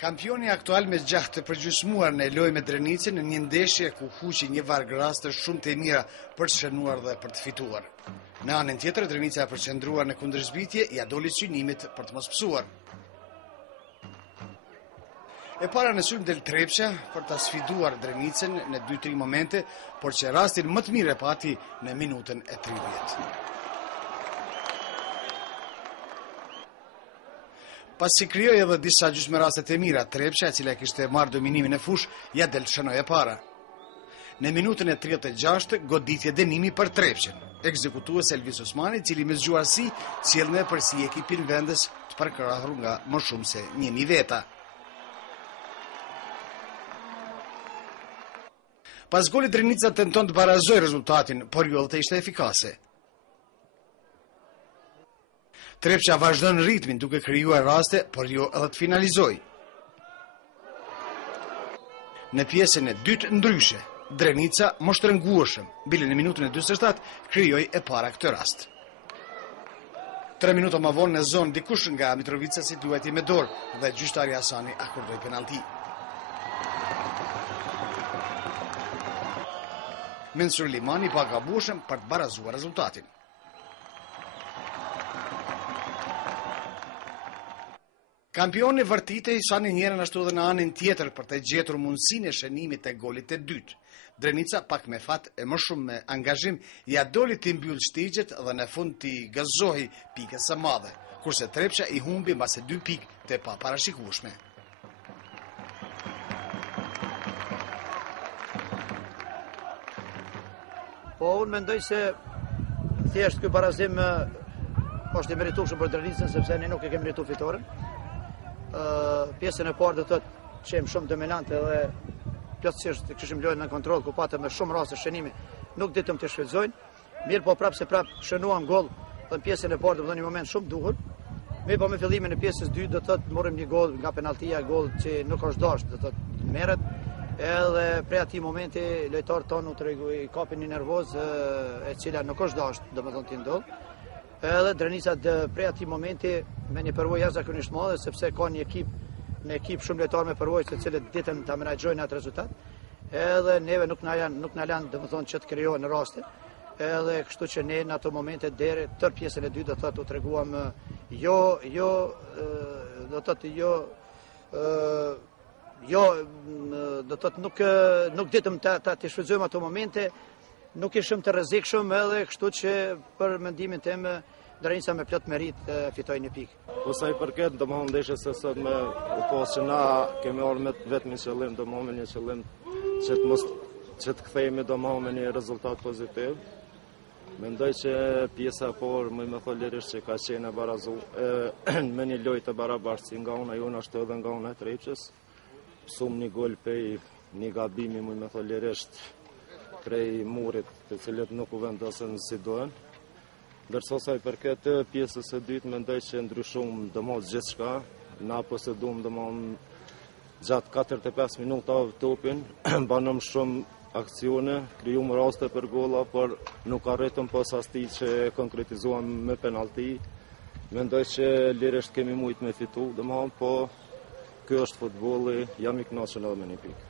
Kampioni aktual me 6 të përgjysmuar në lojë me Drenicën në një ndeshje ku huqi një varg raste shumë të mira për të shënuar dhe për të fituar. Në anën tjetër, Drenica e përqendruar në kundërzbitje ja doli synimit për të mos psuar. E para në sulm del Trepça për ta sfiduar Drenicën në 2-3 momente, por që rastin më të mirë e pati në minutën e 30. Pas si krijoi edhe disa gjysmëraste të mira, Trepça, e cila kishte marrë dominimin e fush, ja del të shënoi e para. Në minutën e 36, goditje dënimi për Trepçën. Ekzekutues Elvis Osmani, i cili me zgjuarsi sjellën përsi ekipin vendes të përkrahur nga më shumë se 1000 veta. Pas golit Drenica tenton të barazoj rezultatin, por jo të ishte efikase. Trepça vazhdon ritmin duke krijuar raste, por jo edhe të finalizoj. Në pjesën e dytë ndryshe, Drenica më shtrëngueshëm, bile në minutën e 47 krijoi e para këtë rast. 3 minuta më vonë në zonë dikush nga Mitrovica si duheti me dorë dhe gjyqtari Hasani akordoi penalti. Mensur Limani pa gabueshëm për të barazuar rezultatin. Kampioni vërtitej sa një njerën ashtu edhe në anën tjetër për të gjetur mundësinë e shënimit të golit të dytë. Drenica pak me fat e më shumë me angazhim ja doli të mbyll shtigjet dhe në fund t'i gëzohi pikës së madhe, kurse Trepça i humbi mbase 2 pikë të paparashikueshme. Po unë mendoj se thjesht ky barazim është i meritueshëm për Drenicën sepse ne nuk e kemi merituar fitoren. Pjesën e parë do të thotë që jemi shumë dominantë dhe plotësisht kishim lojën në kontroll ku patëm me shumë raste shënimi, nuk ditëm të shfrytëzojnë. Mirë po prapë shënuam gol në pjesën e parë, do të thonë një moment shumë duhur. Mirë po me fillimin e pjesës 2 do të thotë morëm një gol nga penaltia, gol që nuk është dashur, do të thotë merret. Edhe prej atij momenti lojtarët tonë u tregoi kapin një nervoz e cila nuk është dashur, domethënë ti ndodh. Edhe Drenica prej atij momenti me një përvojë jashtëzakonisht madhe sepse ka një ekip shumë lojtarë me përvojë të cilët ditën ta menaxhojnë atë rezultat. Edhe neve nuk na lanë domethënë që të krijohen raste. Edhe kështu që ne në ato momente deri tër pjesën e dytë do thotë u treguam do thotë nuk ditëm ta shfrytëzojmë ato momente. Nuk ishim të rrezikshëm edhe kështu që për mendimin tim Drenica me plot merit fitoi një pikë. Po sa i përket domosdoshmë ndeshjes së sotme, pas që na kemi ardhur vetëm një qëllim, domosdoshmë një qëllim që të kthehemi domosdoshmë me një rezultat pozitiv. Mendoj që pjesa e parë më thellërisht që ka qenë barazu me një lojë të barabartë si nga una jona ashtu edhe nga una e Trepçës. Psum një gol prej një gabimi më thellërisht prej murit të cilët nuk u vendosën si dohen. Ndërsa sa i përket pjesës së dytë mendoj që ndryshum domosdoshmë gjithçka. Na posedum domosdoshmë gjatë 45 minutave topin, banëm shumë aksione, krijuam raste për golla, por nuk arritëm pas asaj që konkretizuam me penalti. Mendoj që lirisht kemi mujt me fitu, domosdoshmë, po ky është futbolli, jam i kënaqur edhe me një pikë.